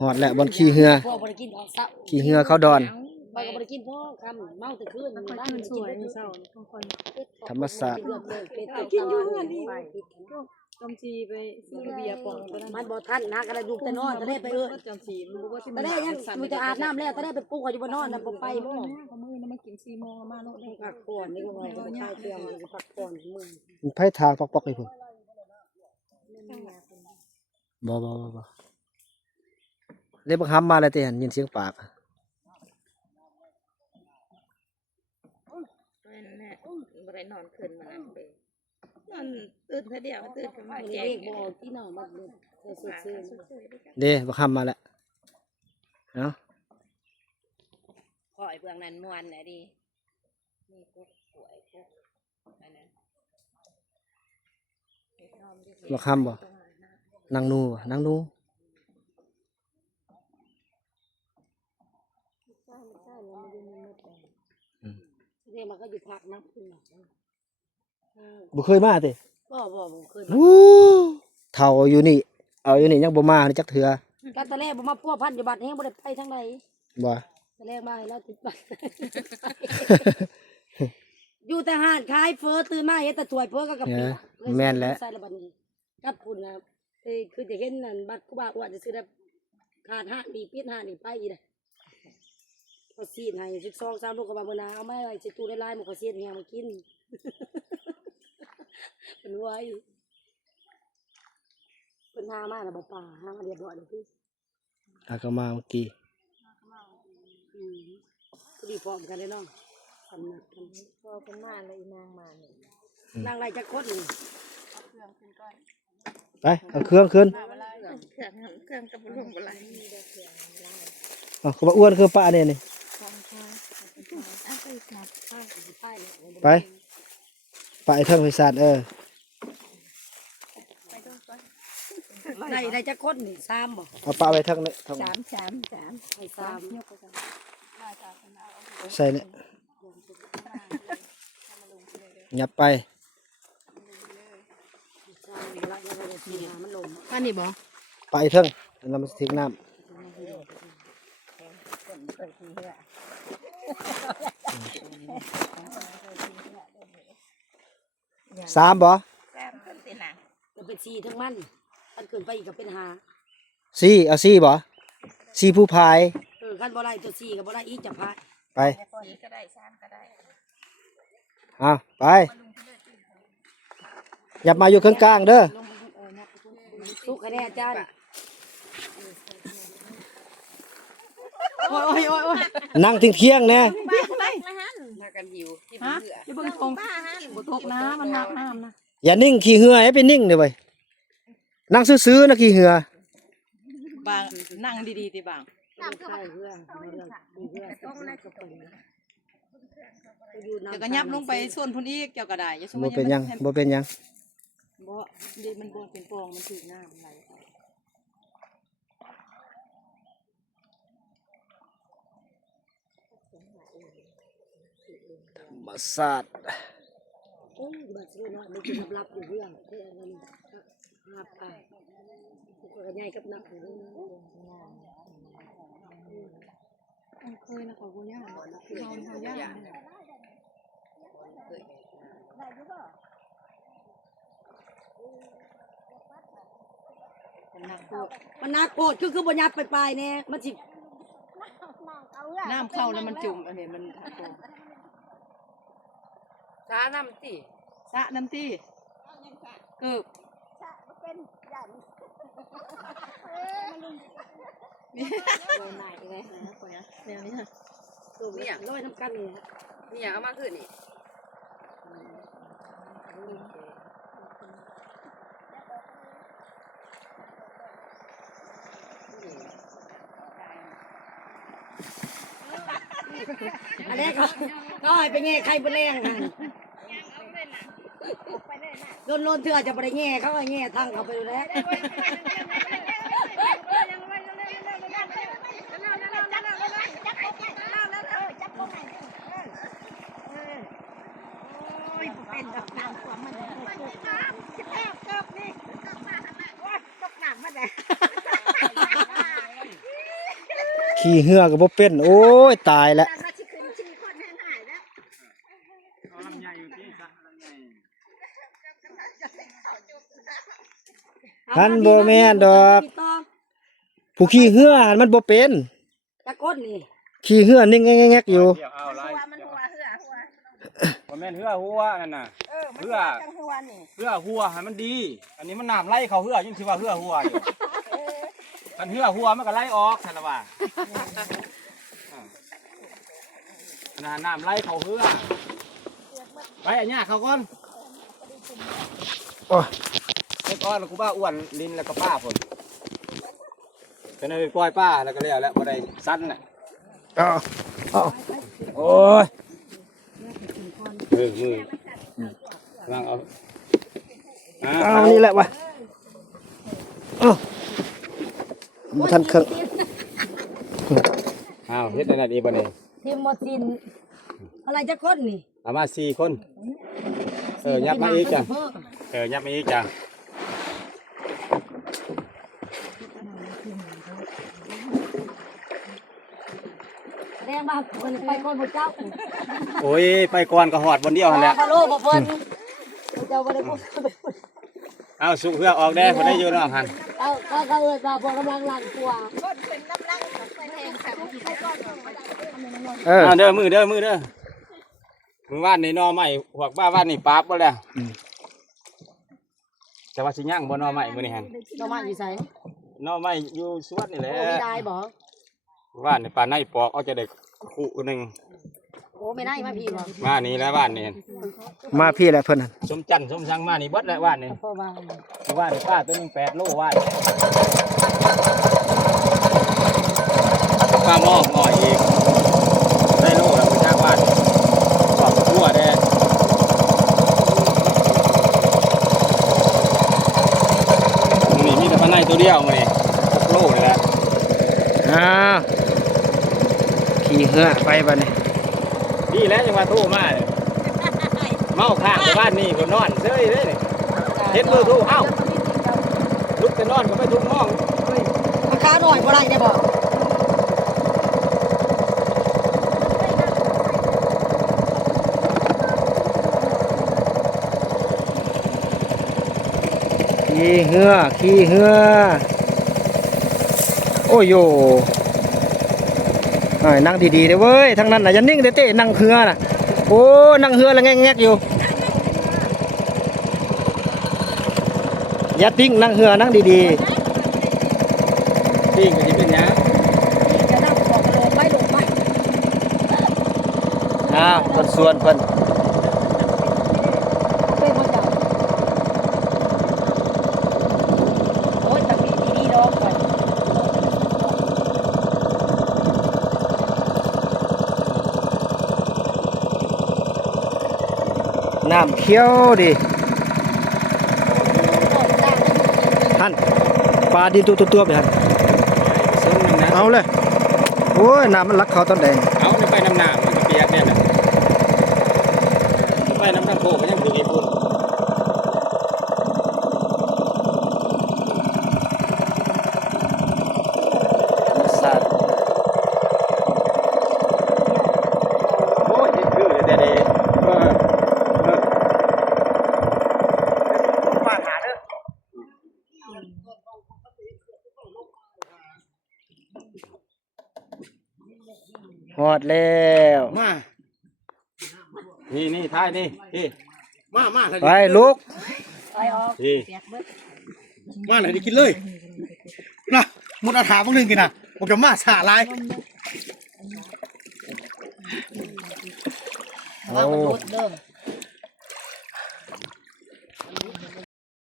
หอดแหละบนขี่เหือขี่เหือเขาดอนธรรมศาสตร์กินอยู่เงินนี่จำจีไปซื้อเบียร์ปองมันบ่ทันนะกระดูกแต่นอนจะได้ไปจำจีมันบ่ว่าแต่ได้ยังมันจะอาบน้ำแล้วจะได้ไปปลุกอยู่บนนอนน่ะบ่ไปบ่มื้อนี้มากิน4 โมงมาโลดได้พักผ่อนนี่ก็ว่าจะไปเที่ยวพักผ่อนมื้อมันไผทางปอกๆเลยพุ่นบ่เลยบักหำมาแล้วแต่หันยินเสียงปากบ่ได้นอนคืนมานั่นเด้นอนตื่นเท่าเดียวตื่นขึ้นมาแจ้งบ่ที่นอนบัดนี้ซื่อเด้บักหำมาแล้วเนาะขอยเบื้องนั้นม่วนน่ะดิมีกุ๊กป่วยกุ๊กอันนั้นบักหำบ่นางนูเนี่ยมันก็อยู่พักนับขึ้นบ่เคยมาติบ่เคยเฒ่าอยู่นี่เอาอยู่นี่ยังบ่มาจักเทื่อก็ตะแลบ่มาพัวพันอยู่บัดนี้บ่ได้ไปทางใดบ่ตะแลมาให้เราติดบัดอยู่แต่ห้านขายเฟอตื่นมาเฮ็ดแต่ถ้วยเฟอกับกะปิแม่นแล้วใส่ละบัดนี้กับพุ่นน่ะคือจะเห็นนั่นบัดกูว่าอ้วนจะซื้อได้ขาดห้านนี่ปิดห้านนี่ไปอีกน่ะพอซีดให้12-3ลูกก็ว่าบ่นาเอามาไว้สิตู้ได้หลายหมู่ก็ซีดแฮงมากินเป็นไว้เพิ่นหามาแล้วบ่ป่าหามาเรียบร้อยแล้วพี่ก็มาเมื่อกี้ก็ดีพร้อมกันเลยเนาะทำนักกันพอเป็นมาเลยนางมานี่นางไรจักคนนี่ไปเอาเครื่องขึ้นเครื่องกับลงบ่ไหลคือว่าอ้วนคือป้าเนี่ยนี่ไปไอ้เทิงไพศาลได้จักคนนี่3บ่เอาป้าไว้เทิงนี่3ให้3ใส่เนี่ยยับไปอันนี้บ่ไปเทิงน้ำทิ้งน้ำ3บ่จะเป็น4ทั้งมันอันเกินไปอีกก็เป็น4เอา4บ่4ผู้พายคันบ่ได้ตัว4ก็บ่ได้อีกจะพายไปก็ได้3ก็ได้ไปอย่ามาอยู่ข้างกลางเด้อสุกให้แน่อาจารย์โอ้ยนั่งเที่ยงแน่มากันหิวที่เบื่อที่เบิ่งทงบ่ตกน้ำมันหนักน้ำนะอย่านิ่งขี่เหือให้ไปนิ่งเด้อเว้ยนั่งซื่อๆนะขี่เหือบางนั่งดีๆติบางเดี๋ยวก็ยับลงไปส่วนพุ่นอีกเกี่ยวก็ได้บ่เป็นหยังบ่ดีมันบ่เป็นฟองมันถึงน้ำไหลธรรมศาสตร์บัดนี้เนาะมันสิรับอยู่เรื่องแค่นั้นรับไปก็ใหญ่กับนักเคยนะขอบ่ย่าเฮาย่ามันนักโคตรคือบ่ยับไปแน่มันสิน้ำเข้าแล้วมันจุ่มอันนี้มันสะน้ำตีเกือบเป็นใหญ่ไหนเลยแนวนี้ค่ะเนี่ยร้อยน้ำกันเลยเนี่ยเอามาขึ้นนี่อันนี้ก็ให้ไปแง่ใครบ่แรงกันโลนเถื่อจะไปแง่เขาไอ้แง่ทางเขาไปดูแล้วเป็นดอกน้ำความมัน ขี่เหือก็บ่เป็นโอ้ยตายแล้วหันบ่แม่นดอกผู้ขี่เหือหันมันบ่เป็น ตะก้นนี่ ขี่เหือนิ่งแงกๆอยู่ เอาไรมันแม่นเหือหัวนั่นน่ะเหือหัวให้มันดี อันนี้มันน้ำไหลเขาเหือยิ่งคือว่าเหือหัวอยู่กันเหือหัวมันก็ไหลออกใช่หรือเปล่าน้ำไหลเขาเหือไปอันนี้เขาก่อน โอ้ย ไอ้ก้อนกูบ้าอ้วนลิ้นแล้วก็ป้าผลเป็นอะไรปล่อยป้าแล้วก็เลี้ยวแล้วพอได้สั้นน่ะ เอาเอา โอ้ยมือวางเอา เอานี่แหละวะเอาบ่ทันเครื่อง อ้าวเฮ็ดได้ดีบ่เนี่ย ทีมบ่ทินอะไรจะก้นนี่ เอามา4 คนยับมาอีกจ้ะยับมาอีกจ้ะ แรงมาเพิ่นไปก้นบ่เจ้า โอ้ยไปก่อนก็หอดบนเดียวหั่นแหละ พะโลบ่เพิ่นเจ้าบ่ได้พูด เอาสุกเหือออกได้พอได้อยู่เนาะหัน เอาก็เอิ้นว่าบ่กำลังหลังกลัว เด้อมือว่านนี่นอใหม่พวกบ้าว่านนี่ปราบบ่แล้วแต่ว่าสิย่างบ่นอใหม่มื้อนี้หั่น ต่อมาอยู่ไส นอใหม่อยู่สวนนี่แหละ โอ้ไม่ได้บ่ ว่านนี่ปลาในปอกเอาจะได้คู่หนึง โอ้ไม่ได้มาพี่บ่ มานี่แล้วว่านนี่ มาพี่แหละเพิ่นน่ะ สมจันทร์สมสังมานี่เบิดแล้วว่านนี่ เพราะว่า ว่านนี่ป้าตัวหนึง8 โลว่านป้าหม้ออีกได้โลแล้วไปจ้างว่านขอบทั่วแด้นี่มีแต่ปลาในตัวเดียวมื้อนี้6 โลนี่แหละ อ้าวขี่เหือไปบัดนี้ ดีแล้วยังมาโทรมาเนี่ยเมาข้างไปบ้านนี่ก็นอนเซ้ยเลยนี่เห็นเบอร์โทรเอ้าลุกจะนอนก็ไปทุกห้อง ราคาหน่อยบ่ได้ได้บ่ ขี่เหือโอ้ยโยนั่งดีๆเด้อเว้ยทั้งนั้นน่ะอย่านิ่งเต้ๆนั่งเหือน่ะโอ้นั่งเหือแล้วแงกๆอยู่อย่าติ้งนั่งเหือนั่งดี ปิ้งก็จะเป็นหยัง จะนั่งบอกลงไป ๆอ้าวเพิ่นสวนเพิ่น เป็นบ่เจ้าโอ้ยตะมีดีๆดอกก่อน น้ำเขียวดิหันปลาดินตัวๆไปหัน ส้มหนึงนะ เอาเลยโอ้ยน้ำมันรักเขาตอนใด เอาเนี่ยไปน้ำหนามมันก็เปียกเนี่ยนะไปน้ำโขกก็ยังถึงญี่ปุ่น สัตว์ โอ้ยเห็นคือเลยแต่เด็กมาหาเด้อ หอดแล้ว มานี่ท้ายนี่มา ไปลุก ไปออก นี่ เปียกเบิด มาไหนได้กินเลยนะหมดอาถาพวกนึงกินนะผมจะมาสาลาย ว่ามันลดเด้อ